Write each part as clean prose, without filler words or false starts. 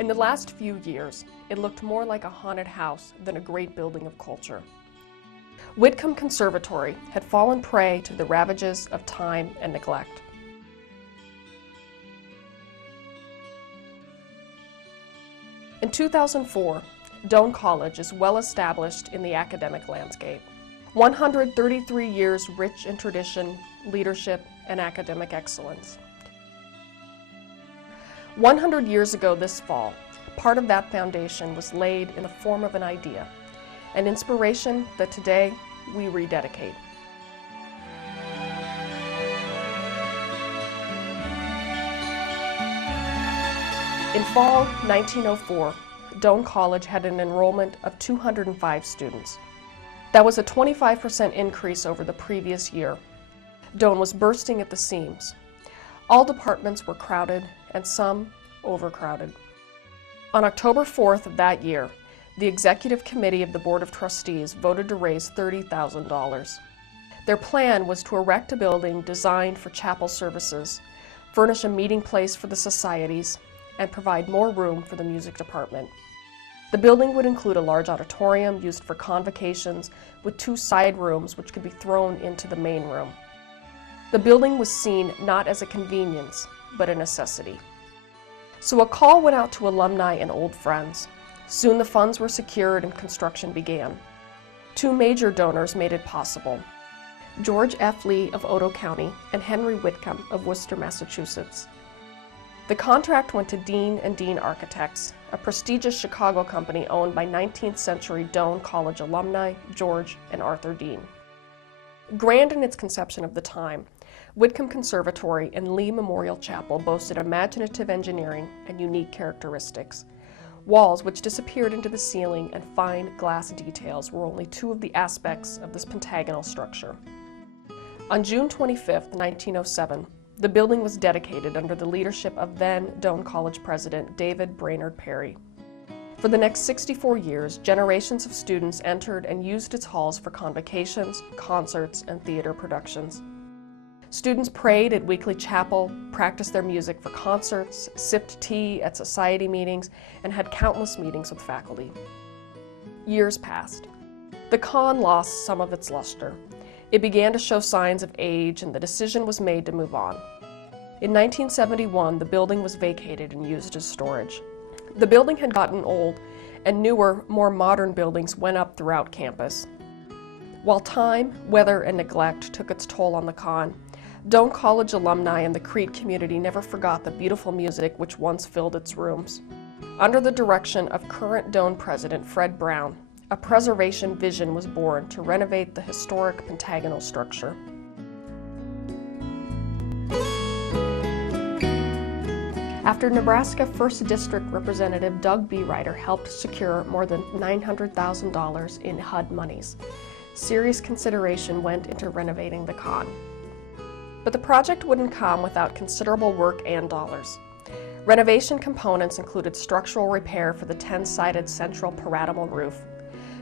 In the last few years, it looked more like a haunted house than a great building of culture. Whitcomb Conservatory had fallen prey to the ravages of time and neglect. In 2004, Doane College is well established in the academic landscape. 133 years rich in tradition, leadership, and academic excellence. 100 years ago this fall, part of that foundation was laid in the form of an idea, an inspiration that today we rededicate. In fall 1904, Doane College had an enrollment of 205 students. That was a 25% increase over the previous year. Doane was bursting at the seams. All departments were crowded and some overcrowded. On October 4th of that year, the Executive Committee of the Board of Trustees voted to raise $30,000. Their plan was to erect a building designed for chapel services, furnish a meeting place for the societies, and provide more room for the music department. The building would include a large auditorium used for convocations with 2 side rooms which could be thrown into the main room. The building was seen not as a convenience, but a necessity. So a call went out to alumni and old friends. Soon the funds were secured and construction began. 2 major donors made it possible: George F. Lee of Odo County and Henry Whitcomb of Worcester, Massachusetts. The contract went to Dean and Dean Architects, a prestigious Chicago company owned by 19th century Doane College alumni George and Arthur Dean. Grand in its conception of the time, Whitcomb Conservatory and Lee Memorial Chapel boasted imaginative engineering and unique characteristics. Walls which disappeared into the ceiling and fine glass details were only 2 of the aspects of this pentagonal structure. On June 25, 1907, the building was dedicated under the leadership of then Doane College President David Brainerd Perry. For the next 64 years, generations of students entered and used its halls for convocations, concerts, and theater productions. Students prayed at weekly chapel, practiced their music for concerts, sipped tea at society meetings, and had countless meetings with faculty. Years passed. The con lost some of its luster. It began to show signs of age, and the decision was made to move on. In 1971, the building was vacated and used as storage. The building had gotten old, and newer, more modern buildings went up throughout campus. While time, weather, and neglect took its toll on the con, Doane College alumni and the Crete community never forgot the beautiful music which once filled its rooms. Under the direction of current Doane President Fred Brown, a preservation vision was born to renovate the historic pentagonal structure. After Nebraska 1st District Representative Doug B. Ryder helped secure more than $900,000 in HUD monies, serious consideration went into renovating the con. But the project wouldn't come without considerable work and dollars. Renovation components included structural repair for the 10-sided central paradimal roof,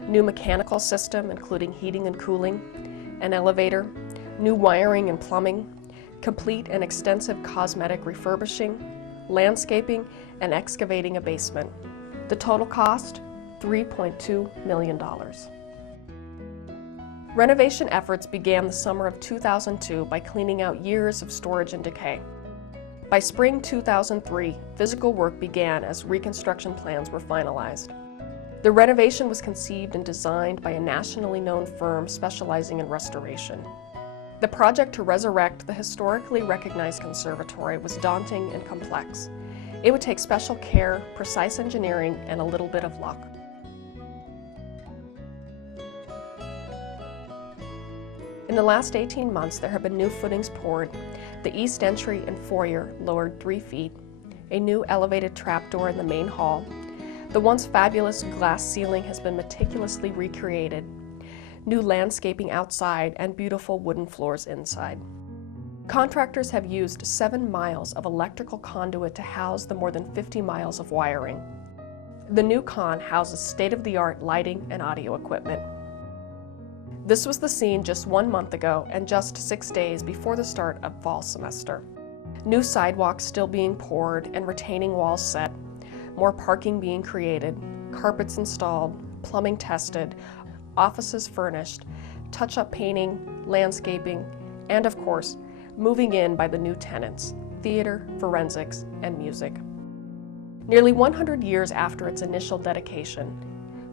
new mechanical system including heating and cooling, an elevator, new wiring and plumbing, complete and extensive cosmetic refurbishing, landscaping, and excavating a basement. The total cost, $3.2 million. Renovation efforts began the summer of 2002 by cleaning out years of storage and decay. By spring 2003, physical work began as reconstruction plans were finalized. The renovation was conceived and designed by a nationally known firm specializing in restoration. The project to resurrect the historically recognized conservatory was daunting and complex. It would take special care, precise engineering, and a little bit of luck. In the last 18 months, there have been new footings poured, the east entry and foyer lowered 3 feet, a new elevated trapdoor in the main hall. The once fabulous glass ceiling has been meticulously recreated, new landscaping outside, and beautiful wooden floors inside. Contractors have used 7 miles of electrical conduit to house the more than 50 miles of wiring. The new con houses state-of-the-art lighting and audio equipment. This was the scene just 1 month ago and just 6 days before the start of fall semester. New sidewalks still being poured and retaining walls set. more parking being created, carpets installed, plumbing tested, offices furnished, touch-up painting, landscaping, and of course, moving in by the new tenants, theater, forensics, and music. Nearly 100 years after its initial dedication,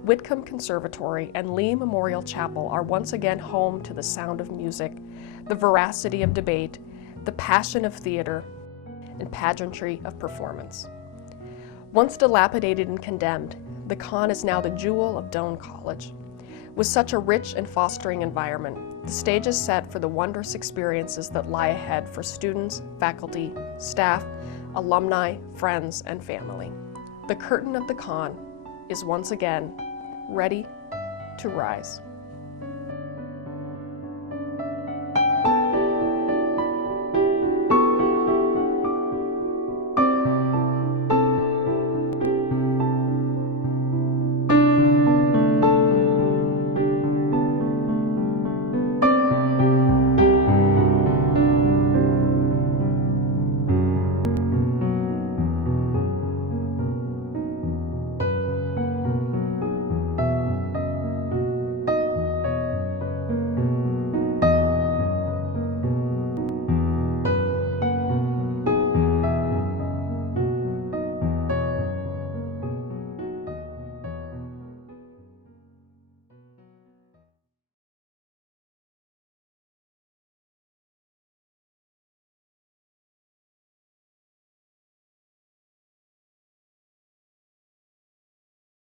Whitcomb Conservatory and Lee Memorial Chapel are once again home to the sound of music, the veracity of debate, the passion of theater, and pageantry of performance. Once dilapidated and condemned, the Con is now the jewel of Doane College. With such a rich and fostering environment, the stage is set for the wondrous experiences that lie ahead for students, faculty, staff, alumni, friends, and family. The curtain of the Con is once again ready to rise.